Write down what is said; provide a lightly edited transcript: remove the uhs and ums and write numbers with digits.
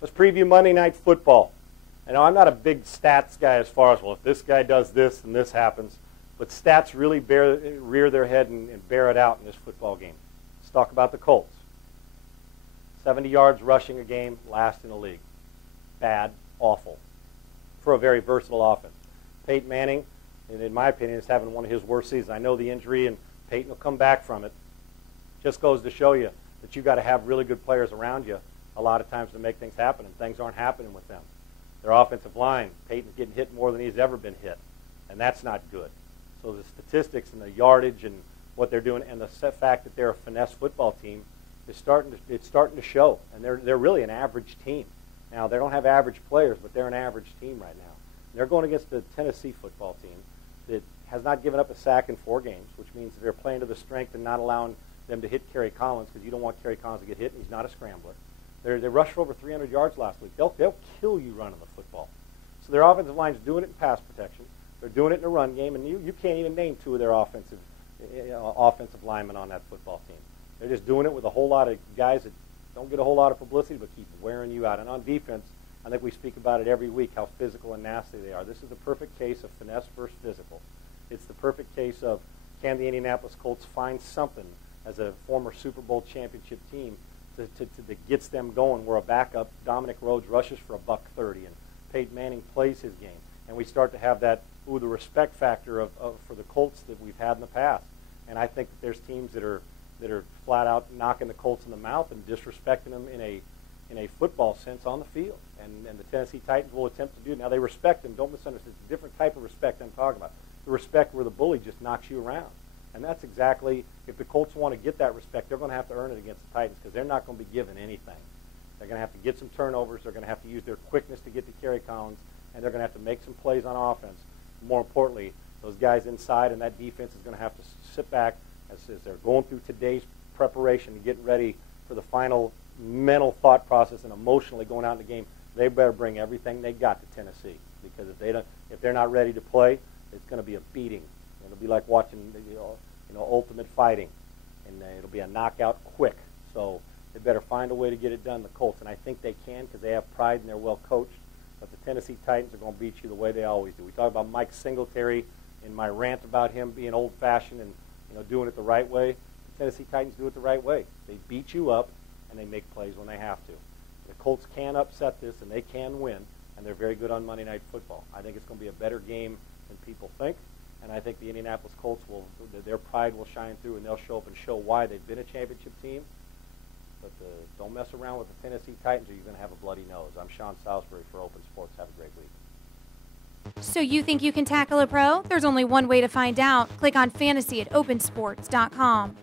Let's preview Monday Night Football. I know I'm not a big stats guy as far as, well, if this guy does this and this happens, but stats really rear their head and bear it out in this football game. Let's talk about the Colts. 70 yards rushing a game, last in the league. Bad, awful, for a very versatile offense. Peyton Manning, in my opinion, is having one of his worst seasons. I know the injury, and Peyton will come back from it. Just goes to show you that you've got to have really good players around you a lot of times to make things happen, and things aren't happening with them. Their offensive line, Peyton's getting hit more than he's ever been hit, and that's not good. So the statistics and the yardage and what they're doing, and the fact that they're a finesse football team, it's starting to show, and they're really an average team. Now, they don't have average players, but they're an average team right now. They're going against the Tennessee football team that has not given up a sack in 4 games, which means that they're playing to the strength and not allowing them to hit Kerry Collins, because you don't want Kerry Collins to get hit, and he's not a scrambler. They rushed for over 300 yards last week. They'll kill you running the football. So their offensive line's doing it in pass protection. They're doing it in the run game, and you can't even name 2 of their offensive linemen on that football team. They're just doing it with a whole lot of guys that don't get a whole lot of publicity but keep wearing you out. And on defense, I think we speak about it every week, how physical and nasty they are. This is the perfect case of finesse versus physical. It's the perfect case of, can the Indianapolis Colts find something as a former Super Bowl championship team that gets them going, where a backup, Dominic Rhodes, rushes for $130 and Peyton Manning plays his game. And we start to have that, the respect factor for the Colts that we've had in the past. And I think that there's teams that are flat out knocking the Colts in the mouth and disrespecting them in a football sense on the field. And the Tennessee Titans will attempt to do it. Now, they respect them. Don't misunderstand. It's a different type of respect I'm talking about. The respect where the bully just knocks you around. And that's exactly, if the Colts want to get that respect, they're going to have to earn it against the Titans, because they're not going to be given anything. They're going to have to get some turnovers. They're going to have to use their quickness to get to Kerry Collins, and they're going to have to make some plays on offense. More importantly, those guys inside and that defense is going to have to sit back as they're going through today's preparation and getting ready for the final mental thought process and emotionally going out in the game. They better bring everything they got to Tennessee, because if they're not ready to play, it's going to be a beating. It'll be like watching ultimate fighting, and it'll be a knockout quick. So they better find a way to get it done, the Colts, and I think they can, because they have pride and they're well coached. But the Tennessee Titans are going to beat you the way they always do. We talk about Mike Singletary in my rant about him being old-fashioned and doing it the right way. The Tennessee Titans do it the right way. They beat you up, and they make plays when they have to. The Colts can upset this, and they can win, and they're very good on Monday Night Football. I think it's going to be a better game than people think, and I think the Indianapolis Colts their pride will shine through, and they'll show up and show why they've been a championship team. But don't mess around with the Tennessee Titans, or you're going to have a bloody nose. I'm Sean Salisbury for Open Sports. Have a great week. So you think you can tackle a pro? There's only one way to find out. Click on fantasy at opensports.com.